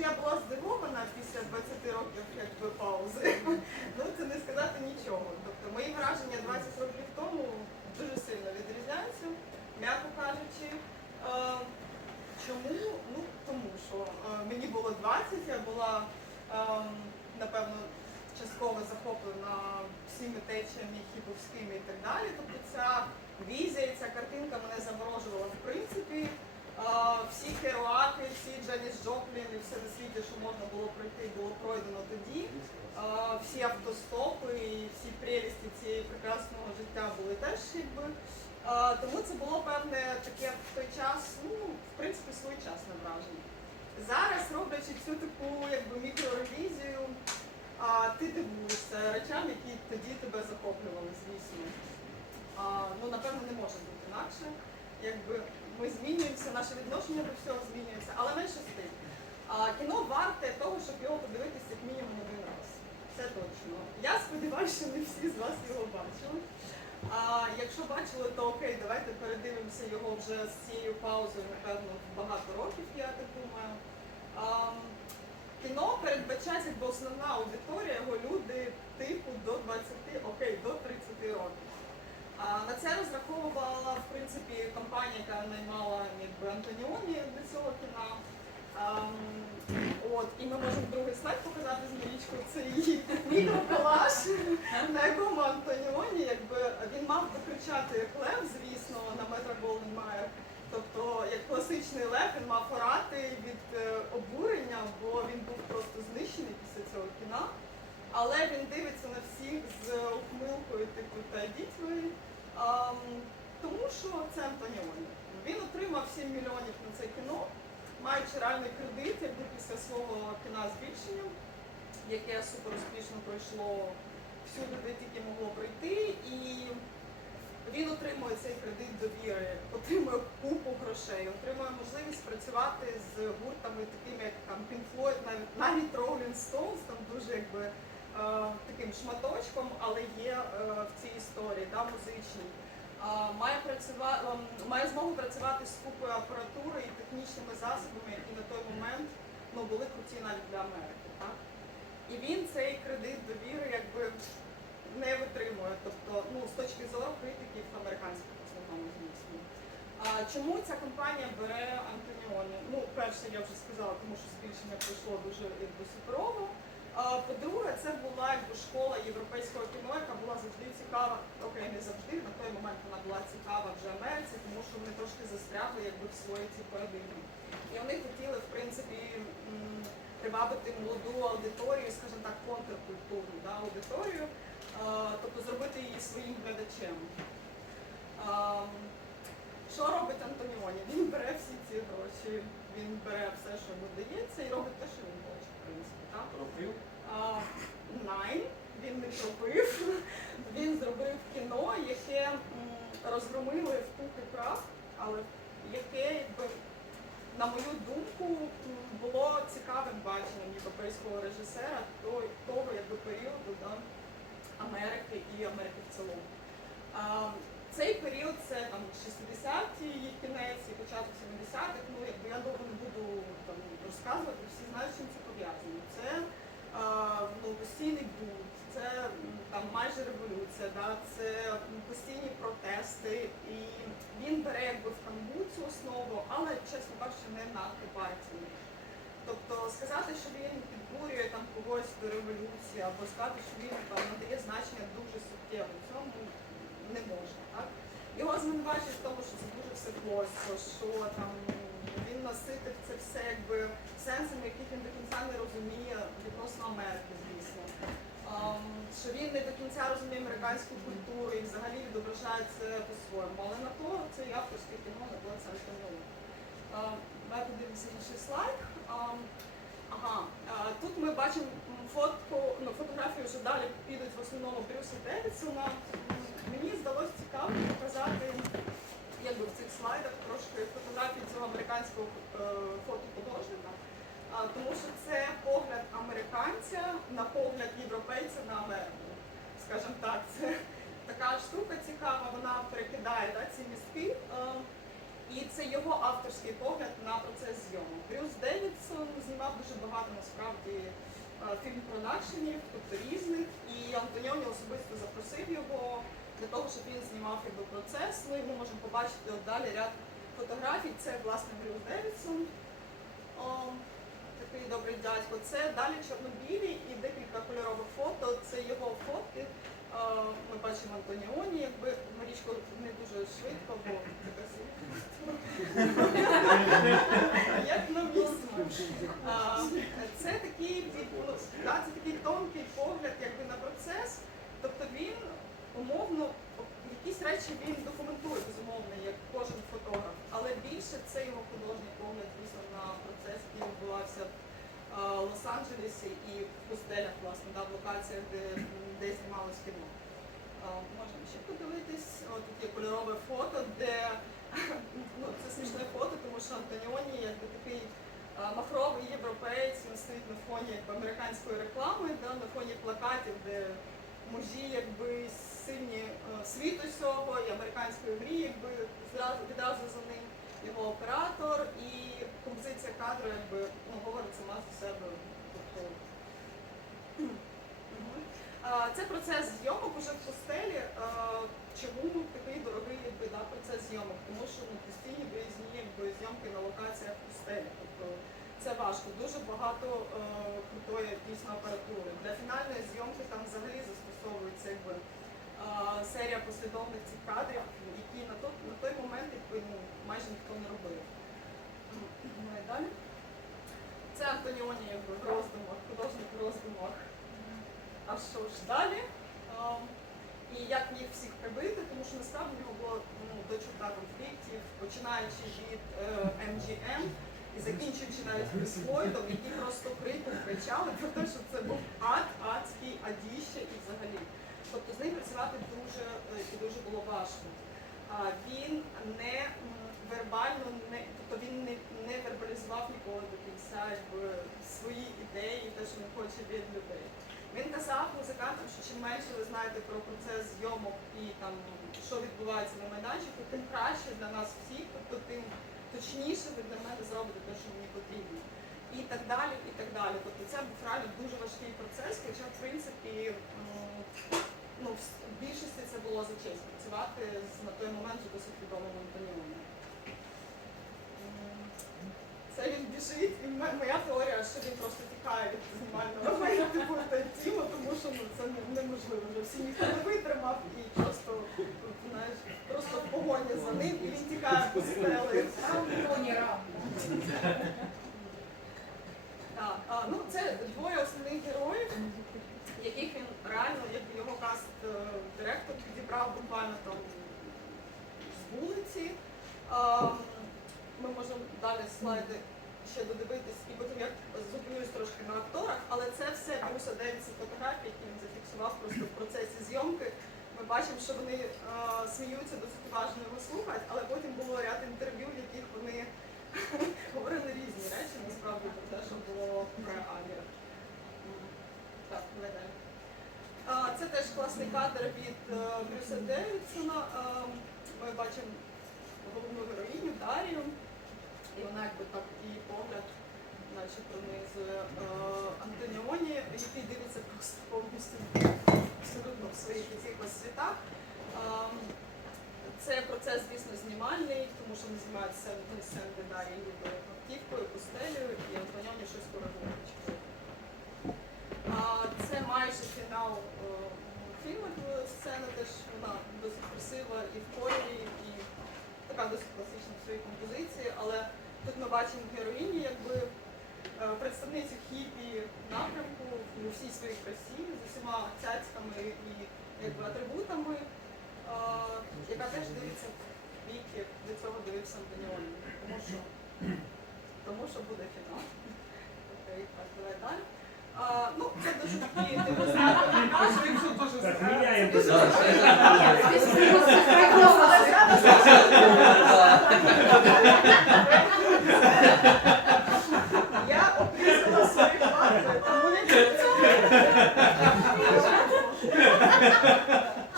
що я була здивована після 20 років якби паузи. Ну це не сказати нічого. Тобто мої враження 20 років тому дуже сильно відрізняються, м'яко кажучи. Е, Чому? Ну тому що е, мені було 20, я була ем, напевно частково захоплена всіми течіями хіповськими і так далі. Тобто ця візія, ця картинка мене заворожувала Всі керуаки, всі Дженіс Джоплін і все на світі, що можна було пройти, було пройдено тоді. Всі автостопи і всі прелісті цієї прекрасного життя були теж якби. Тому це було певне таке в той час, ну, в принципі, своєчасне враження. Зараз, роблячи цю таку якби мікроревізію, ти дивуєшся речам, які тоді тебе захоплювали, звісно. Ну, напевно, не може бути інакше. Якби ми змінюємося, наше відношення до всього змінюється, але менше з тим. Кіно варте того, щоб його подивитися як мінімум один раз. Це точно. Я сподіваюся, що не всі з вас його бачили. А якщо бачили, то окей, давайте передивимося його вже з цією паузою, напевно, багато років, я так думаю. А, кіно передбачається якби основна аудиторія, його люди типу до 20, окей, до 30 років. А, на це розраховувала в принципі компанія, яка наймала якби Антоніоні до цього кіна. Ам, от, і ми можемо другий слайд показати з Марічкою. Це її мікрокалаш, на якому Антоніоні, якби він мав докричати як лев, звісно, на метро Голден Майер. Тобто, як класичний лев, він мав орати від е, обурення, бо він був просто знищений після цього кіна. Але він дивиться на всіх з ухмилкою, типу, та йдіть ви. Ам, тому що це Антоніоні. Він отримав 7 мільйонів на це кіно, маючи реальний кредит, якби після свого кіна збільшення, яке супер успішно пройшло всюди, де тільки могло пройти. І він отримує цей кредит довіри, отримує купу грошей, отримує можливість працювати з гуртами, такими як там Pink Floyd, навіть навіть Rolling Stones, там дуже якби е, таким шматочком, але є е, в цій історії, да, музичній. Має працювати, має змогу працювати з купою апаратури і технічними засобами, які на той момент ну, були круті навіть для Америки. Так? І він цей кредит довіри якби не витримує. Тобто, ну, з точки зору критиків американських основному. А чому ця компанія бере Антоніоні? Ну, перше, я вже сказала, тому що збільшення пройшло дуже суперово. По-друге, це була якби школа європейського кіно, яка була завжди цікава. Окей, не завжди, на той момент вона була цікава вже Америці, тому що вони трошки застрягли якби в своїй цій парадигмі. І вони хотіли, в принципі, привабити молоду аудиторію, скажімо так, контркультурну да, аудиторію, тобто зробити її своїм глядачем. Що робить Антоніоні? Він бере всі ці гроші, він бере все, що йому дається, і робить те, що він хоче, в принципі. Так? Найн, він не кропив. Він зробив кіно, яке розгромили в пух і прах, але яке, якби, на мою думку, було цікавим баченням європейського режисера той, того якби, періоду да, Америки і Америки в цілому. А, цей період це там 60-ті, кінець і початок 70-х. Ну якби я довго не буду там розказувати, всі знають, чим це пов'язано. Ну, постійний бунт, це там майже революція, да, це постійні протести. І він бере якби в канву цю основу, але чесно кажучи, не надто партії. Тобто сказати, що він підбурює там когось до революції, або сказати, що він там надає значення дуже суттєво цьому не можна. Так? Його звинувачують в тому, що це дуже все плоско, що там він наситив це все якби сенсами, яких він до кінця не розуміє Америки, звісно. Що він не до кінця розуміє американську культуру і взагалі відображає це по-своєму. Але на то це і авторське кіно, на то це альтернатива. Давай подивимося інший слайд. Ага, тут ми бачимо фотку, ну, фотографії вже далі підуть в основному Брюса Девідсона. Мені здалося цікаво показати якби в цих слайдах трошки фотографії цього американського е, фотохудожника. Тому що це погляд американця на погляд європейця на Америку. Скажімо так, це така штука цікава, вона перекидає да, ці містки. І це його авторський погляд на процес зйомок. Брюс Девідсон знімав дуже багато насправді е, фільм-продакшенів, тобто різних, і Антоніоні особисто запросив його для того, щоб він знімав якби, процес. Ну і ми можемо побачити далі ряд фотографій. Це власне Брюс Девідсон. Такий добрий дядько. Це далі чорнобілі і декілька кольорових фото. Це його фотки. Ми бачимо Антоніоні, якби Марічко не дуже швидко, бо красиво. Як на Це такий це такий тонкий погляд якби, на процес. Тобто він умовно якісь речі він документує, безумовно, як кожен фотограф, але більше це його художній погляд звісно, на процес, який відбувався в Лос-Анджелесі і в пустелях, власне, да, в локаціях, де, де знімалось кіно. Можемо ще подивитись. О, тут є кольорове фото, де ну, це смішне фото, тому що Антоніоні якби такий махровий європеєць, він стоїть на фоні американської реклами, да, на фоні плакатів, де мужі якби сильні е, світу всього і американської грі, якби зразу відразу за ним його оператор і композиція кадру, якби ну, говорить сама за себе. Тобто, Це процес зйомок уже в пустелі. А, Чому такий дорогий якби, да, процес зйомок? Тому що ну, постійні виїзні якби, зйомки на локаціях в пустелі. Тобто це важко. Дуже багато е, крутої дійсно апаратури. Для фінальної зйомки там взагалі застосовується якби, серія послідовних цих кадрів, які на той, на той момент ну, майже ніхто не робив. Ну і далі. Це Антоніоні в роздумах, художник в роздумах. А що ж далі? Ем, І як їх всіх прибити, тому що насправді в нього було ну, до чорта конфліктів, починаючи від е, MGM і закінчуючи навіть Кріс Флойдом, які просто криком кричали про те, що це був ад, адський, адіще і. Тобто з ним працювати дуже е, і дуже було важко. Він не вербально, не, тобто він не, не вербалізував ніколи до кінця свої ідеї, те, що він хоче від людей. Він казав музикантам, що чим менше ви знаєте про процес зйомок і там що відбувається на майданчику, тим краще для нас всіх, тобто тим точніше ви для мене зробите те, що мені потрібно. І так далі, і так далі. Тобто це був реально дуже важкий процес, хоча в принципі ну, в більшості це було за честь працювати з на той момент вже досить відомим Антоніоном. Це він біжить, і моя теорія, що він просто тікає від знімального типу тіла, тому що ну, це неможливо. Вже всі ніхто не витримав і просто, знаєш, просто в погоні за ним, і він тікає по стелі. Так, а, ну це двоє основних героїв, реально, як його каст е, підібрав буквально там з вулиці. Ми можемо далі слайди ще додивитись, і потім я зупинюсь трошки на акторах, але це все Брюса Девідса фотографії, які він зафіксував просто в процесі зйомки. Ми бачимо, що вони е, сміються, досить уважно його слухають, але потім було ряд інтерв'ю, в яких вони говорили різні речі, насправді про те, що було про Алія. Так, далі. Це теж класний кадр від е, Брюса Девідсона. Ми бачимо головну героїню Дарію, і вона якби так її погляд, наче пронизує Антоніоні, який дивиться просто повністю абсолютно в своїх якихось світах. Це процес, звісно, знімальний, тому що вони знімають сцену, ну, сцену, де автівкою, пустелею, і Антоніоні щось коригує. Це майже фінал е, сцена теж вона досить красива і в кольорі, і така досить класична в своїй композиції, але тут ми бачимо героїні, якби е, представницю хіпі напрямку у всій своїй красі, з усіма цяцьками і якби, атрибутами, е, яка теж дивиться в як до цього дивився Антоніоні. Тому що, тому що буде фінал. Окей, так, давай далі. А, ну, це дуже такі демонстратори наші. Так, міняємо. Дуже Да, Я обрізала свої плани, тому я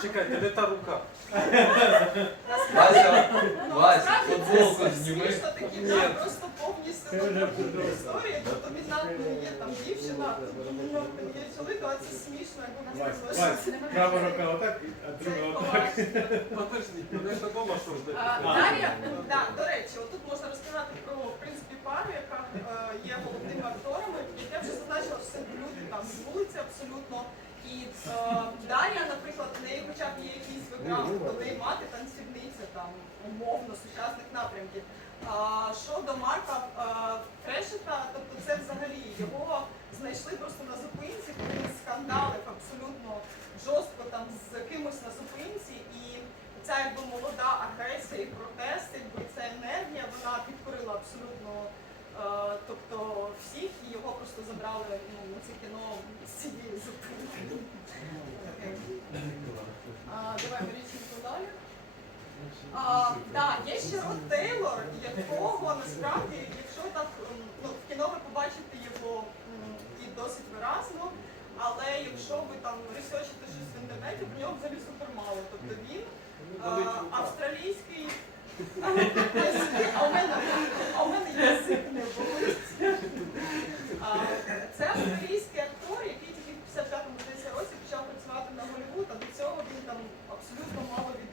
Чекайте, де та рука? Вася, Вася, футболку 6 секунд рахунку історії, тобто нами є там дівчина, є чоловік, але це смішно, як у нас Вась, залишиться. права рука отак, а друга отак. Дар'я, да, до речі, отут можна розказати про в принципі пару, яка е, є головними акторами. Як я вже зазначила, що це люди там з вулиці абсолютно. І е, Дар'я, наприклад, в неї хоча б є якийсь бекграунд, тобто в неї мати танцівниця там умовно сучасних напрямків. Щодо Марка е, Фрешета, тобто це взагалі його знайшли просто на зупинці, коли він скандалив абсолютно жорстко там з кимось на зупинці і ця якби молода агресія і протест, якби ця енергія, вона підкорила абсолютно е, тобто всіх і його просто забрали ну, на це кіно з цієї зупинки. Давай Маріченко далі. А, да, є ще Род Тейлор, якого насправді, якщо так ну, в кіно ви побачите його і досить виразно, але якщо ви там ресерчите щось в інтернеті, про нього взагалі супер мало. Тобто він а, австралійський. А у мене, а у мене язик не болить. А, Це австралійський актор, який тільки в 55-му здається, році почав працювати на Голлівуд, а до цього він там абсолютно маловідомий, десь в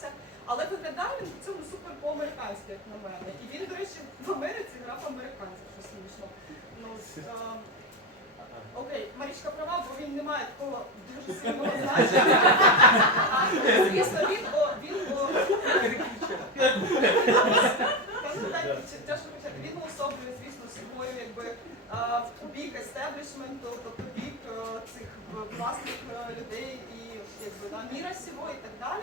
чомусь. Але виглядає він в цьому супер по-американськи, як на мене. І він, до речі, в Америці грав американця, що смішно. Ну, а, Окей, Марічка права, бо він не має такого дуже сильного значення. Звісно, він, він. Він уособлює, звісно, собою якби бік естеблішменту, тобто бік е, цих власних е, людей і якби міра сього і так далі.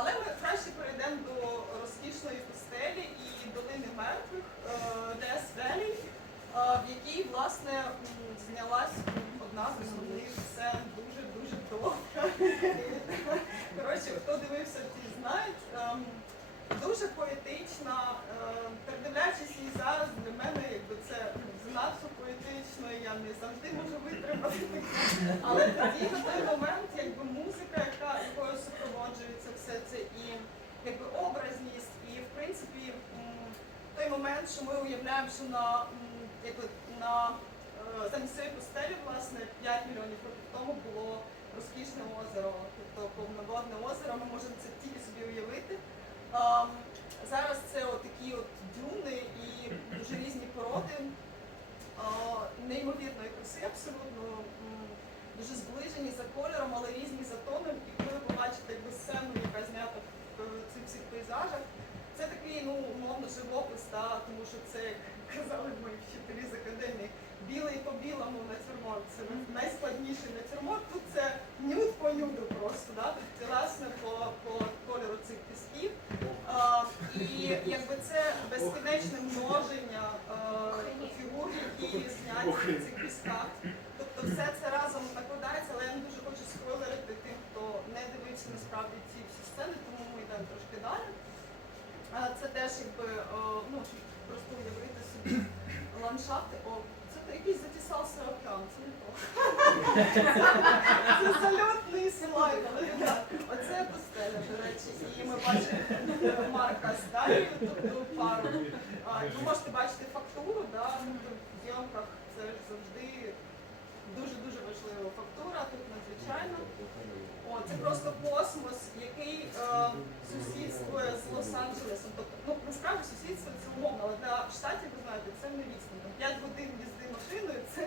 Але ми краще перейдемо до розкішної пустелі і долини мертвих Дес Велі, в якій власне знялась одна з основних сцен дуже дуже довга. Коротше, хто дивився, ті знають. Ем, Дуже поетична, е, передивляючись її зараз, для мене якби це занадто поетично, я не завжди можу витримати. Але тоді на той момент якби музика, яка якою супроводжується все це, і якби образність, і в принципі м, той момент, що ми уявляємо, що на якби на е, замість цієї пустелі, власне, 5 мільйонів років тому було розкішне озеро, тобто повноводне озеро, ми можемо це тільки собі уявити. Ем, Зараз це такі от дюни і дуже різні породи, е, неймовірної краси, абсолютно дуже зближені за кольором, але різні за тоном. І коли ви побачите якби сцену, яка знята в цих всіх пейзажах, це такий ну умовно живопис, та, тому що це, як казали мої вчителі з академії, білий по білому натюрморт. Це найскладніший натюрморт. Тут це нюд по нюду просто, да? тут тілесне по, по кольору цих пісків. А, і якби це безкінечне множення е, фігур, які зняті в цих пісках. Тобто все це разом накладається, але я не дуже хочу спойлерити тим, хто не дивився насправді ці всі сцени, тому ми йдемо трошки далі. А, Це теж якби, ну, просто уявити собі ландшафти. О, це якийсь затісався океан, це не то. Це зальотний слайд. Оце пустеля, до речі, і ми бачимо Марка з Дарією, тобто пару. Ви можете бачити фактуру, да? ну, в зйомках це ж завжди дуже-дуже важлива фактура, тут надзвичайно. О, це просто космос, який е, сусідствує з Лос-Анджелесом. Тобто, ну насправді сусідство це умовно, але для штатів, ви знаєте, це не відстань. Там 5 годин їзди машиною це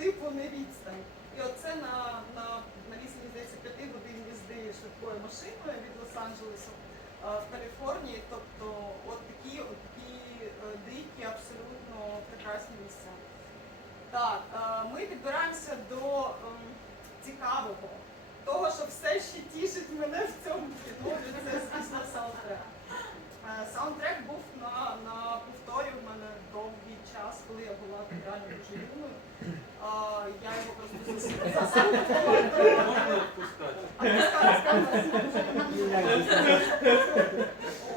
типу не відстань. І оце на, на, на відстані, здається, 5 годин їзди швидкою машиною від Лос-Анджелесу е, в Каліфорнії. Тобто от такі, от такі е, дикі, абсолютно прекрасні місця. Так, е, ми підбираємося до ем, цікавого. Того, що все ще тішить мене в цьому кіно, це звісно саундтрек. Е, Саундтрек був на, на повторі в мене довгий час, коли я була реально дуже юною. А, Я його просто зас- заслухала до Можно отпускать? а ти скажеш,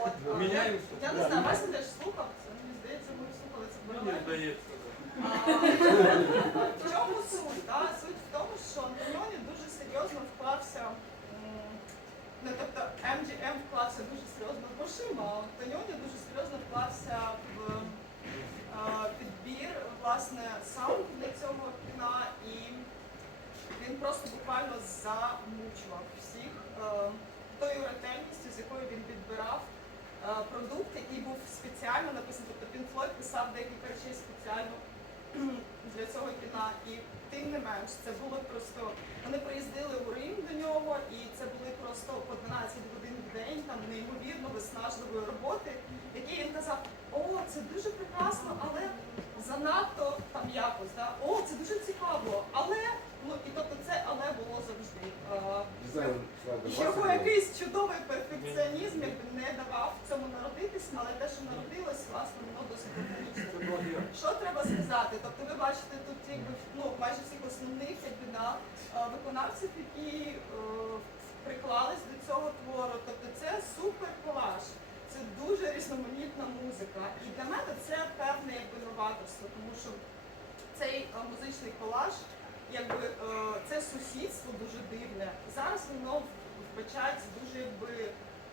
От, а, Меняемся? Я не знаю, Вася теж слухав це. Мені здається, ми слухали це удается. А, В чому суть? Суть в тому, що Антоніоні дуже серйозно вклався. Ну, тобто MGM вклався дуже серйозно в грошима, а Антоніоні дуже серйозно вклався в власне саунд для цього кіна, і він просто буквально замучував всіх е, тою ретельністю, з якою він підбирав е, продукт, який був спеціально написаний. Тобто Pink Floyd писав декілька речей спеціально для цього кіна. І тим не менш, це було просто. Вони приїздили у Рим до нього, і це були просто по 12 годин в день, там неймовірно виснажливої роботи, які він казав, о, це дуже прекрасно, але занадто там якось, да? о, це дуже цікаво, але ну і тобто це але було завжди. Дизайн слайда його якийсь чудовий перфекціонізм якби не давав цьому народитись, але те, що народилось, власне, воно досить плагіат. Що треба сказати? Тобто ви бачите тут якби ну майже всіх основних якби на виконавців, які е, приклались до цього твору. Тобто це супер колаж, це дуже різноманітна музика. І для мене це певне якби новаторство, тому що цей музичний колаж, якби е, це сусідство дуже дивне. Зараз воно вбачається дуже якби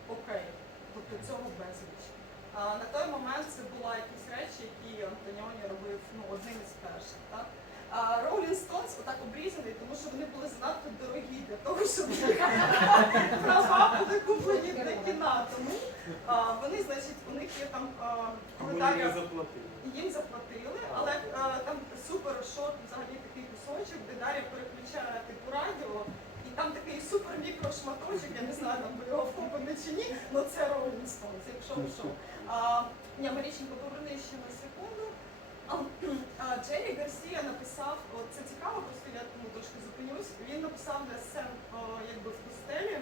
окей. Тобто цього безліч. А на той момент це були якісь речі, які Антоніоні робив ну, одним із перших. Так? А Rolling Stones отак обрізаний, тому що вони були занадто дорогі для того, щоб права були куплені для кіна. Тому а, вони, значить, у них є там заплатили. їм заплатили, але там супер шот, взагалі такий кусочок, де Дар'я переключає типу радіо, і там такий супер мікрошматочок, я не знаю, там його вхопили чи ні, але це Rolling Stones, якщо що. Ні, Маріченко, поверни ще на секунду. Джері Гарсія написав, от це цікаво, просто я тому трошки зупинюсь. Він написав для сцен якби в костелі.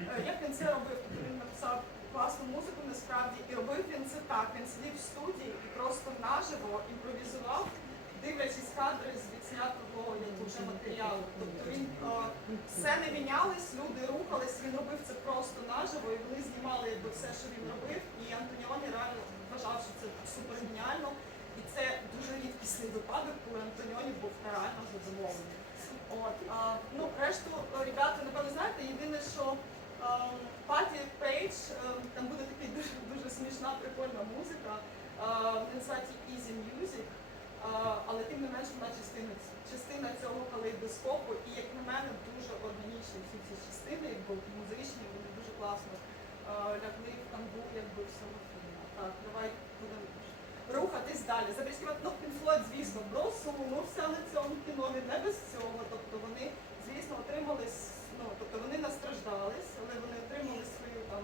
Е, як він це робив? Тобто він написав класну музику насправді, і робив він це так. Він сидів в студії і просто наживо імпровізував, дивлячись кадри з відснятого вже матеріалу. Тобто він е, сцени мінялись, люди рухались, він робив це просто наживо, і вони знімали якби, все, що він робив. І Антоніоні реально вважав, що це супер геніально. І це дуже рідкісний випадок, коли Антоніоні був реально задоволений. От, а, ну, решту, е, ребята, напевно, знаєте, єдине, що ем, Паті Пейдж, там буде така дуже, дуже смішна, прикольна музика, е, в називається Easy Music, е, але тим не менш вона частина, частина калейдоскопу, і як на мене дуже органічні всі ці частини, якби музичні, вони дуже класно е, лягли в канву якби всього фільму. Так, давай будемо рухатись далі. Забрізківати, ну, Pink звісно, просунувся на цьому кіно, не без цього. Тобто вони, звісно, отримали, ну, тобто вони настраждались, але вони отримали свою там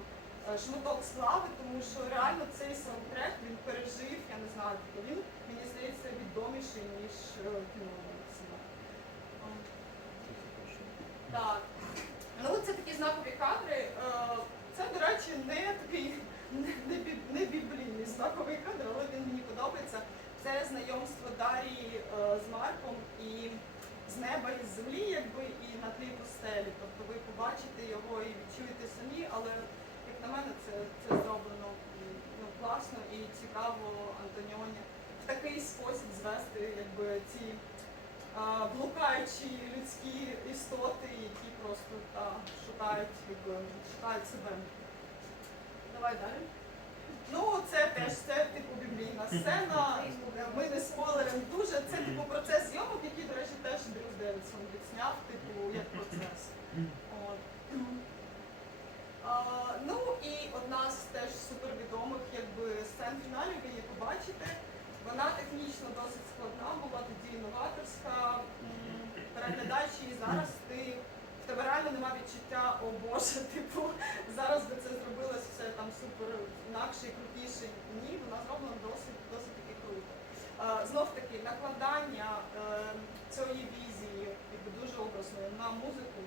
е, шматок слави, тому що реально цей саундтрек він пережив, я не знаю, тобто він, мені здається, відоміший, ніж е, кіно. саме. Ем, Так. Ну, це такі знакові кадри. Е, Це, до речі, не такий не, не, біблійний знаковий кадр, але він мені подобається. Це знайомство Дарії е, з Марком і з неба і з землі, якби і на тлі пустелі. Тобто ви побачите його і відчуєте самі, але як на мене, це, це зроблено ну, класно і цікаво Антоніоні в такий спосіб звести якби ці блукаючі людські істоти, які просто та, шукають, якби, шукають себе. Давай далі. Ну, це теж це типу біблійна сцена. Ми не спойлеримо дуже. Це типу процес зйомок, який, до речі, теж Брюс Девідсон відсняв, типу, як процес. От. А, ну і одна з теж супервідомих якби, сцен фіналів, ви її побачите. Вона технічно досить складна, була тоді новаторська. М, Переглядаючи її зараз, ти в тебе реально немає відчуття, о Боже, типу, зараз би це зробилось все там супер інакше і крутіше. Ні, вона зроблена досить, досить таки круто. Е, Знов таки, накладання е, цієї візії, якби дуже образної на музику,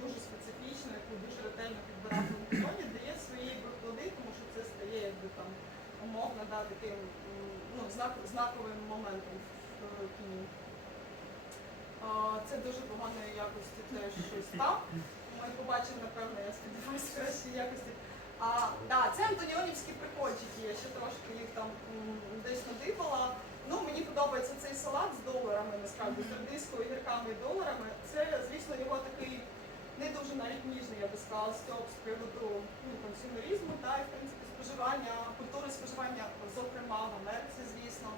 дуже специфічно, яку дуже ретельно підбирав Антоні, дає свої плоди, тому що це стає якби там умовно да, таким ну, знак, знаковим моментом в е, кіні. Це дуже поганої якості теж щось там. Ми побачимо, напевно, я сподіваюся, кращі якості. А, да, це антоніонівські прикольчики, я ще трошки їх там десь надибала. Ну, мені подобається цей салат з доларами, насправді, з редискою, гірками і доларами. Це, звісно, його такий не дуже навіть ніжний, я би сказала, стьоп з приводу ну, консюмеризму, та, і, в принципі, споживання, культури споживання, зокрема в Америці, звісно.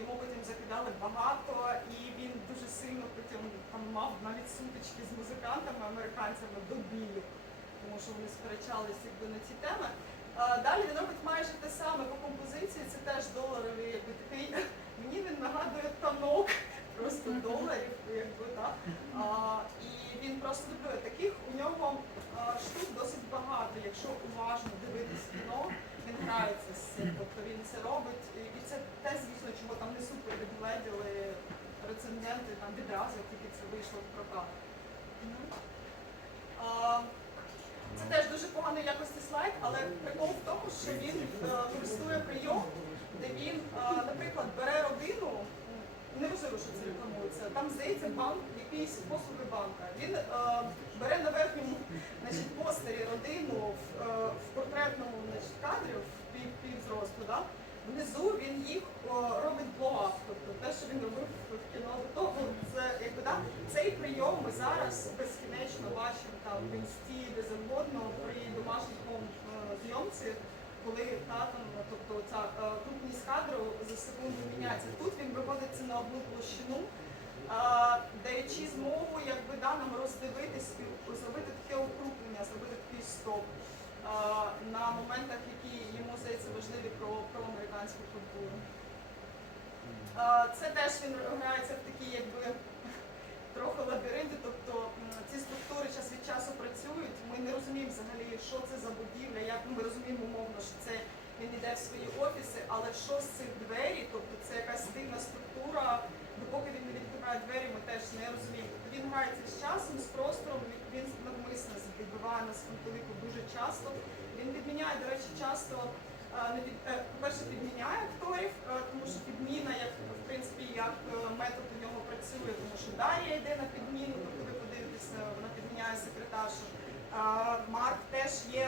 Йому потім закидали багато, і він дуже сильно потім там мав навіть сутички з музикантами, американцями до бію, тому що вони сперечались якби на ці теми. Далі він робить майже те саме по композиції, це теж доларовий, якби такий. Мені він нагадує танок, просто доларів, якби так. І він просто дублює таких. У нього штук досить багато. Якщо уважно дивитись кіно, грається з цим. Тобто він це робить. І це те, звісно, чого там не супер відгледіли рецензенти там відразу, як тільки це вийшло в прокат. Ну. Це теж дуже поганої якості слайд, але прикол в тому, що він е, користує прийом, де він, е, наприклад, бере родину, неважливо, що це рекламується, там здається банк, якісь послуги банка. Він е, бере на верхньому значить, постері родину в, е, в портретному значить, кадрі, в пів, півзросту, да? внизу він їх о, робить блоуап, тобто те, що він робив в кіно того, це якби да, цей прийом ми зараз безкінечно бачимо там в інсті, де завгодно при домашній е, зйомці, коли та, тобто ця е, крупність кадру за секунду міняється. Тут він виводиться на одну площину, даючи змогу якби, да, нам роздивитись, зробити таке укрупнення, зробити такий стоп на моментах, які йому здається важливі про, про американську культуру. Це теж він грається в такі якби трохи лабіринти, тобто ці структури час від часу працюють. Ми не розуміємо взагалі, що це за будівля, як ну, ми розуміємо умовно, що це він йде в свої офіси, але що з цих двері, тобто це якась дивна структура, допоки він не відкриває двері, ми теж не розуміємо. Тобто він грається з часом, з простором, він- навмисно відбиває нас фонтовику дуже часто. Він підміняє, до речі, часто не від- е, по-перше, підміняє акторів, е, тому що підміна, як в принципі, як е, метод у нього працює, тому що Дар'я йде на підміну, тобто ви подивитеся, вона підміняє секретаршу. Марк теж є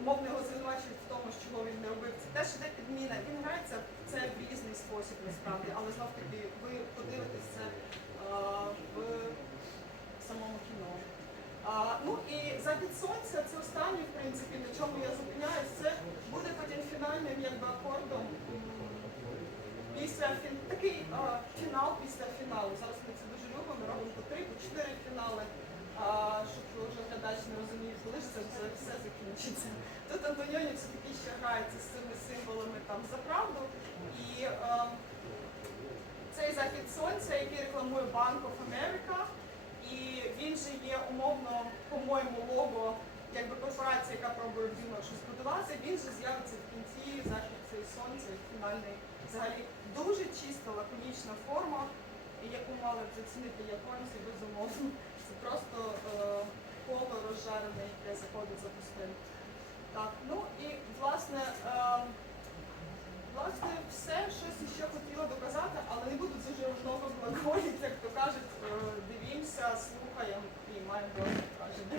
умовно його звинувачують в тому, що він не робив. Це теж іде підміна. Він грається це в різний спосіб насправді, але знов таки ви подивитесь це е, в самому кіно. Ну і захід сонця це останнє, в принципі, на чому я зупиняюсь. Це буде потім фінальним якби акордом. Після такий а, фінал після фіналу. Зараз ми це дуже любимо, робимо по три, по чотири фінали, а, щоб вже глядач не розумів, коли ж це все, все закінчиться. Тут Антоніоні все-таки ще грається з цими символами там за правду. І а, цей захід сонця, який рекламує Bank of America, і він же є умовно, по-моєму, лого якби корпорація, яка пробує вдімо щось будувати, він же з'явиться в кінці захід цей сонця, як фінальний взагалі дуже чиста, лаконічна форма, яку мали б зацінити японці безумовно. Це просто е, коло розжарене, яке заходить за пустим. Так, ну і власне, е, Власне, все щось ще хотіла доказати, але не буду дуже много глаголів, як то кажуть, е, дивімося, слухаємо і маємо досвід, кажуть.